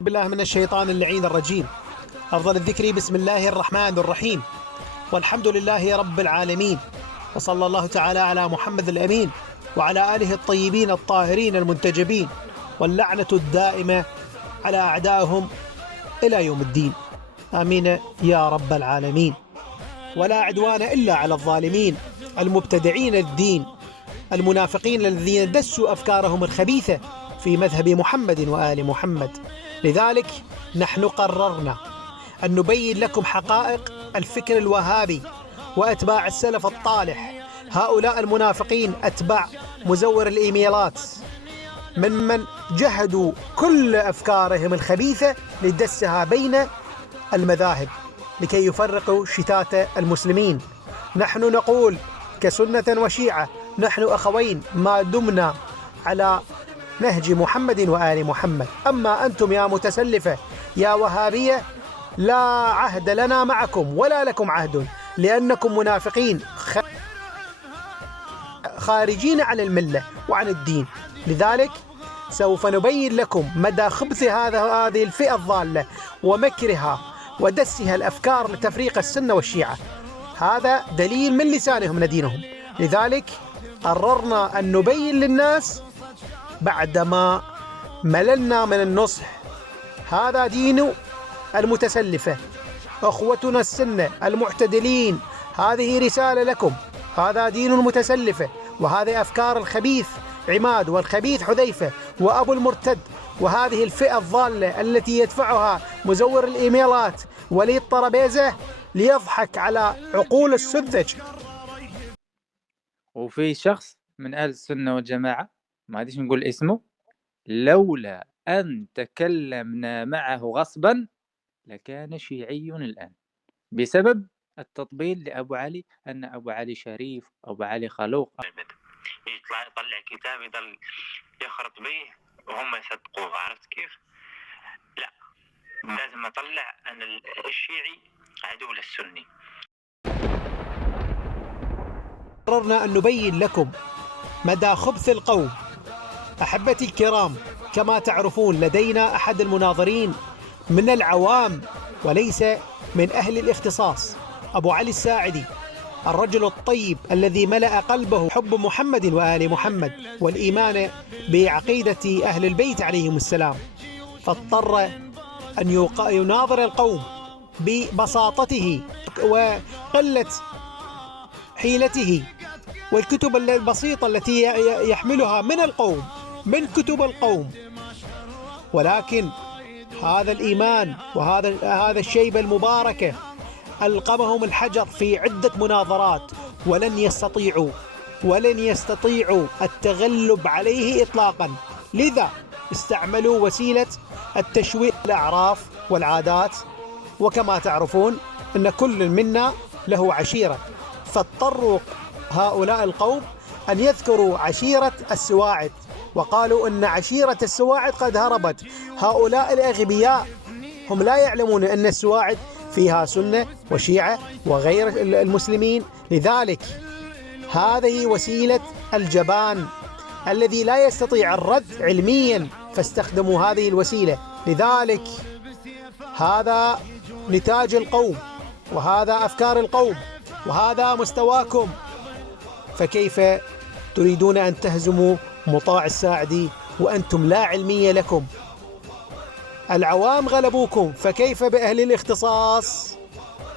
بالله من الشيطان اللعين الرجيم. أفضل الذكر بسم الله الرحمن الرحيم، والحمد لله رب العالمين، وصلى الله تعالى على محمد الأمين وعلى آله الطيبين الطاهرين المنتجبين، واللعنة الدائمة على أعدائهم إلى يوم الدين، آمين يا رب العالمين. ولا عدوان إلا على الظالمين المبتدعين الدين المنافقين الذين دسوا أفكارهم الخبيثة في مذهب محمد وآل محمد. لذلك نحن قررنا أن نبين لكم حقائق الفكر الوهابي وأتباع السلف الطالح، هؤلاء المنافقين أتباع مزور الإيميلات ممن جهدوا كل أفكارهم الخبيثة لدسها بين المذاهب لكي يفرقوا شتات المسلمين. نحن نقول كسنة وشيعة نحن أخوين ما دمنا على نهج محمد وآل محمد. أما أنتم يا متسلفة يا وهابية لا عهد لنا معكم ولا لكم عهد، لأنكم منافقين خارجين عن الملة وعن الدين. لذلك سوف نبين لكم مدى خبث هذه الفئة الضالة ومكرها ودسها الأفكار لتفريق السنة والشيعة. هذا دليل من لسانهم ندينهم. لذلك قررنا أن نبين للناس بعدما مللنا من النصح. هذا دين المتسلفة، أخوتنا السنة المعتدلين، هذه رسالة لكم. هذا دين المتسلفة، وهذه أفكار الخبيث عماد والخبيث حذيفة وأبو المرتد، وهذه الفئة الضالة التي يدفعها مزور الإيميلات وليد طرابيزة ليضحك على عقول السذج. وفي شخص من أهل السنة والجماعة ما أدري نقول اسمه، لولا أن تكلمنا معه غصبا لكان شيعي الآن، بسبب التطبيل لأبو علي، أن أبو علي شريف، أبو علي خلوق. يطلع كتاب يضل يخرط به وهم يصدقوه. عرفت كيف؟ لا، لازم أطلع أن الشيعي عدو للسني. قررنا أن نبين لكم مدى خبث القوم. أحبتي الكرام، كما تعرفون لدينا أحد المناظرين من العوام وليس من أهل الاختصاص، أبو علي الساعدي، الرجل الطيب الذي ملأ قلبه حب محمد وآل محمد والإيمان بعقيدة أهل البيت عليهم السلام، فاضطر أن يناظر القوم ببساطته وقلة حيلته والكتب البسيطة التي يحملها من القوم، من كتب القوم. ولكن هذا الإيمان وهذا الشيبة المباركة ألقمهم الحجر في عدة مناظرات، ولن يستطيعوا التغلب عليه إطلاقا. لذا استعملوا وسيلة التشويه الأعراف والعادات، وكما تعرفون أن كل منا له عشيرة، فاضطروا هؤلاء القوم أن يذكروا عشيرة السواعد، وقالوا أن عشيرة السواعد قد هربت. هؤلاء الأغبياء هم لا يعلمون أن السواعد فيها سنة وشيعة وغير المسلمين. لذلك هذه وسيلة الجبان الذي لا يستطيع الرد علميا، فاستخدموا هذه الوسيلة. لذلك هذا نتاج القوم، وهذا أفكار القوم، وهذا مستواكم. فكيف تريدون أن تهزموا مطاع الساعدي وأنتم لا علمية لكم؟ العوام غلبوكم، فكيف بأهل الاختصاص؟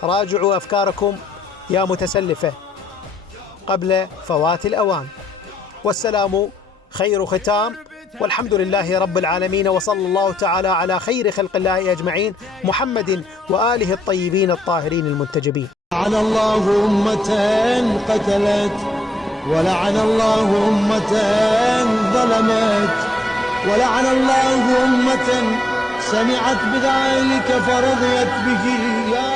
راجعوا أفكاركم يا متسلفة قبل فوات الأوان. والسلام خير ختام، والحمد لله رب العالمين، وصلى الله تعالى على خير خلق الله أجمعين، محمد وآله الطيبين الطاهرين المنتجبين. لعن الله أمة قتلت، ولعن الله أمة ظلمت، ولعن الله أمة سمعت بذلك فرضيت به.